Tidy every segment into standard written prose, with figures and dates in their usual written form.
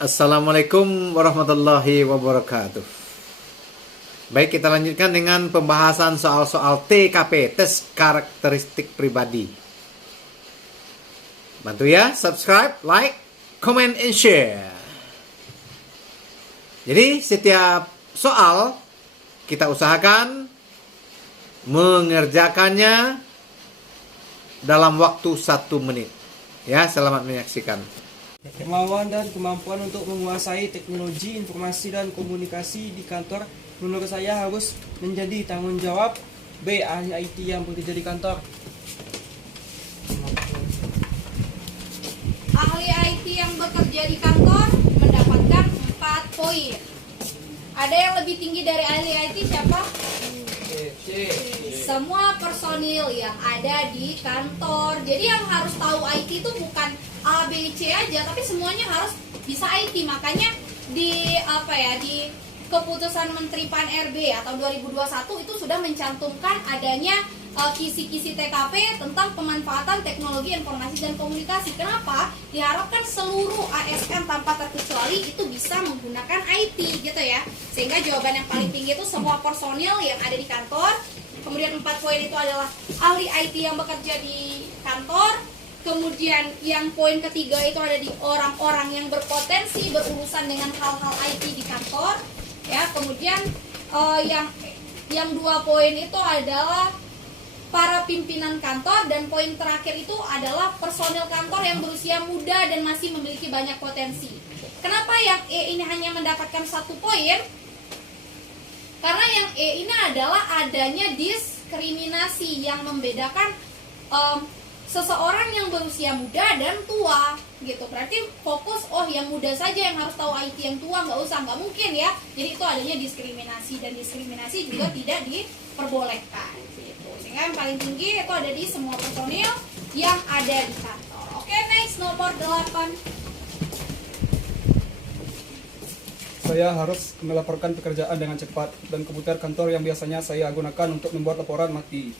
Assalamualaikum warahmatullahi wabarakatuh. Baik, kita lanjutkan dengan pembahasan soal-soal TKP, tes karakteristik pribadi. Bantu ya, subscribe, like, comment, and share. Jadi setiap soal kita usahakan mengerjakannya dalam waktu 1 menit. Ya, selamat menyaksikan. Kemauan dan kemampuan untuk menguasai teknologi informasi dan komunikasi di kantor menurut saya harus menjadi tanggung jawab B. Ahli IT yang bekerja di kantor. Ahli IT yang bekerja di kantor mendapatkan 4 poin. Ada yang lebih tinggi dari ahli IT siapa? Semua personil yang ada di kantor. Jadi yang harus tahu IT itu bukan A, B, C aja, tapi semuanya harus bisa IT. Makanya di di keputusan Menteri Pan-RB atau 2021 itu sudah mencantumkan adanya kisi-kisi TKP tentang pemanfaatan teknologi informasi dan komunikasi. Kenapa? Diharapkan seluruh ASN tanpa terkecuali itu bisa menggunakan IT gitu ya. Sehingga jawaban yang paling tinggi itu semua personil yang ada di kantor. Kemudian 4 poin itu adalah ahli IT yang bekerja di kantor. Kemudian yang poin ketiga itu ada di orang-orang yang berpotensi berurusan dengan hal-hal IT di kantor. Ya, kemudian yang 2 poin itu adalah para pimpinan kantor, dan poin terakhir itu adalah personil kantor yang berusia muda dan masih memiliki banyak potensi. Kenapa yang E ini hanya mendapatkan 1 poin? Karena yang E ini adalah adanya diskriminasi yang membedakan seseorang yang berusia muda dan tua gitu. Berarti fokus yang muda saja yang harus tahu IT, yang tua nggak usah, nggak mungkin ya. Jadi itu adanya diskriminasi, dan diskriminasi juga tidak diperbolehkan gitu. Sehingga yang paling tinggi itu ada di semua personil yang ada di kantor. Oke, next, nomor 8. Saya harus melaporkan pekerjaan dengan cepat, dan komputer kantor yang biasanya saya gunakan untuk membuat laporan mati.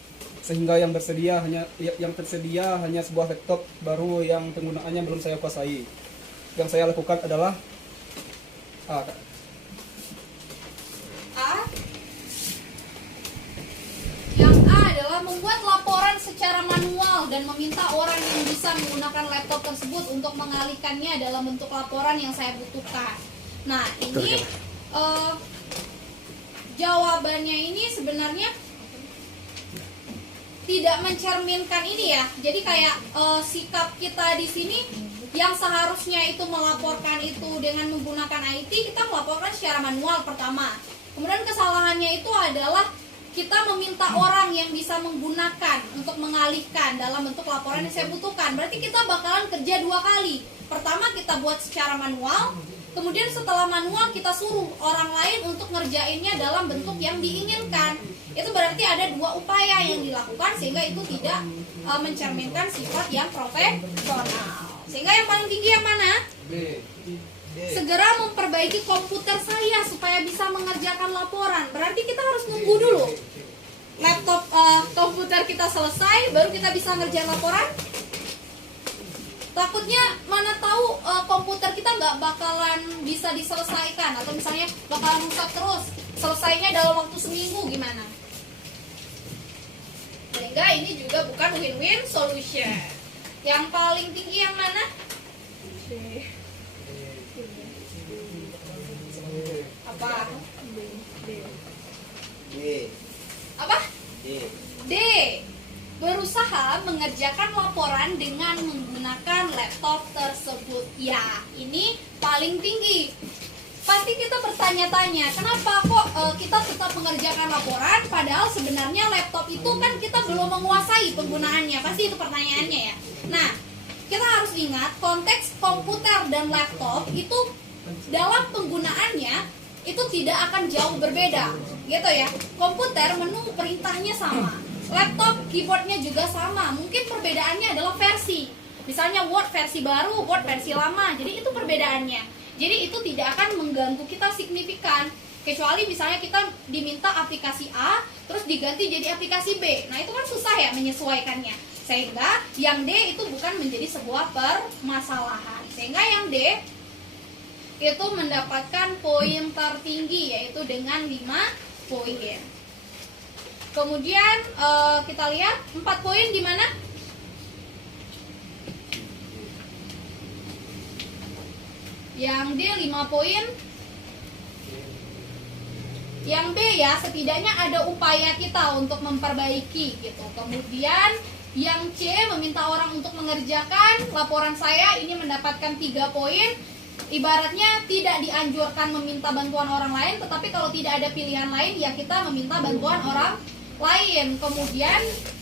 Sehingga yang tersedia hanya sebuah laptop baru yang penggunaannya belum saya kuasai. Yang saya lakukan adalah A. Yang A adalah membuat laporan secara manual dan meminta orang yang bisa menggunakan laptop tersebut untuk mengalihkannya dalam bentuk laporan yang saya butuhkan. Nah, ini jawabannya ini sebenarnya tidak mencerminkan ini ya. Jadi kayak sikap kita di sini yang seharusnya itu melaporkan itu dengan menggunakan IT, kita melaporkan secara manual pertama. Kemudian kesalahannya itu adalah kita meminta orang yang bisa menggunakan untuk mengalihkan dalam bentuk laporan yang saya butuhkan. Berarti kita bakalan kerja 2 kali. Pertama kita buat secara manual, kemudian setelah manual kita suruh orang lain untuk ngerjainnya dalam bentuk yang diinginkan. Itu berarti ada 2 upaya yang dilakukan, sehingga itu tidak mencerminkan sifat yang profesional. Sehingga yang paling tinggi yang mana? Segera memperbaiki komputer saya supaya bisa mengerjakan laporan. Berarti kita harus nunggu dulu laptop komputer kita selesai baru kita bisa ngerjain laporan. Takutnya mana tahu komputer kita nggak bakalan bisa diselesaikan, atau misalnya bakalan rusak terus, selesainya dalam waktu seminggu, gimana? Sehingga ini juga bukan win-win solution. Yang paling tinggi yang mana? Apa? Apa? D. Berusaha mengerjakan laporan dengan menggunakan laptop tersebut. Ya, ini paling tinggi. Pasti kita bertanya-tanya, kenapa kok kita tetap mengerjakan laporan, padahal sebenarnya laptop itu kan kita belum menguasai penggunaannya. Pasti itu pertanyaannya ya. Nah, kita harus ingat konteks komputer dan laptop itu dalam penggunaannya itu tidak akan jauh berbeda, gitu ya. Komputer menu perintahnya sama, laptop keyboardnya juga sama. Mungkin perbedaannya adalah versi. Misalnya Word versi baru, Word versi lama. Jadi itu perbedaannya. Jadi itu tidak akan mengganggu kita signifikan. Kecuali misalnya kita diminta aplikasi A terus diganti jadi aplikasi B. Nah, itu kan susah ya menyesuaikannya. Sehingga yang D itu bukan menjadi sebuah permasalahan. Sehingga yang D itu mendapatkan poin tertinggi, yaitu dengan 5 poin. Kemudian kita lihat 4 poin di mana? Yang D 5 poin. Yang B ya, setidaknya ada upaya kita untuk memperbaiki gitu. Kemudian yang C meminta orang untuk mengerjakan laporan saya, ini mendapatkan 3 poin. Ibaratnya tidak dianjurkan meminta bantuan orang lain, tetapi kalau tidak ada pilihan lain ya kita meminta bantuan orang lain. Kemudian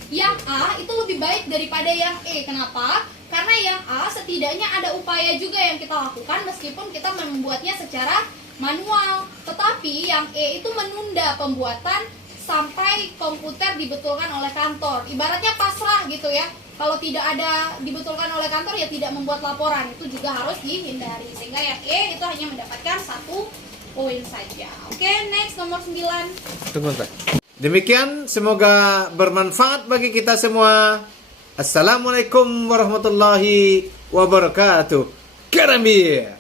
yang A itu lebih baik daripada yang E. Kenapa? Karena yang A setidaknya ada upaya juga yang kita lakukan meskipun kita membuatnya secara manual. Tetapi yang E itu menunda pembuatan sampai komputer dibetulkan oleh kantor. Ibaratnya pasrah gitu ya. Kalau tidak ada dibetulkan oleh kantor ya tidak membuat laporan. Itu juga harus dihindari. Sehingga yang E itu hanya mendapatkan 1 poin saja. Oke, next nomor 9. Tunggu bentar. Demikian, semoga bermanfaat bagi kita semua. Assalamualaikum warahmatullahi wabarakatuh. Karambir.